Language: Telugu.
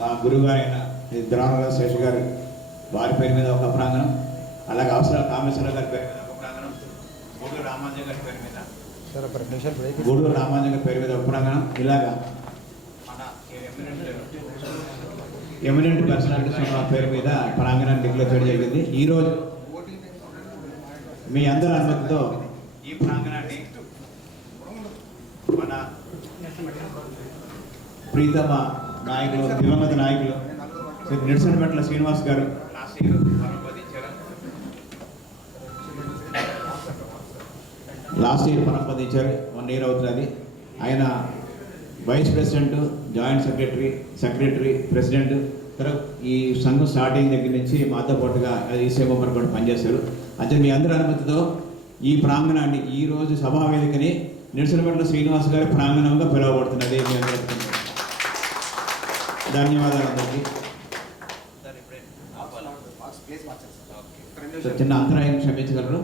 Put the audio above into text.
మా గురువుగారైన ద్రోణరాజ శేషు గారు వారి పేరు మీద ఒక ప్రాంగణం, అలాగే అవసరాల కామేశ్వర గారి పేరు మీద ఒక ప్రాంగణం, గూడూరు రామాంజన్ గారి పేరు మీద ఒక ప్రాంగణం, ఇలాగా మన ఎమినెంట్ పర్సనాలిటీస్ పేరు మీద ప్రాంగణాన్ని డిక్లేర్ చేయడం జరిగింది. ఈరోజు మీ అందరి అనుమతితో ఈ ప్రాంగణాన్ని మన ప్రీతమ నాయకులు, దివంగత నాయకులు శ్రీ నిరసనమెట్ల శ్రీనివాస్ గారు లాస్ట్ ఇయర్ పరంపదించారు. 1 year అవుతుంది. ఆయన vice president, joint secretary, president, తర్వాత ఈ సంఘం స్టార్టింగ్ దగ్గర నుంచి మాతో పాటుగా ఈ సేవ కూడా పనిచేశారు. అంటే మీ అందరి అనుమతితో ఈ ప్రాంగణాన్ని, ఈరోజు సభా వేదికని నిరసనమెట్ల శ్రీనివాస్ గారి ప్రాంగణంగా పిలువబడుతున్నది. మీ అందరికీ ధన్యవాదాలు. అందరికీ చిన్న అంతరాయం క్షమించగలరు.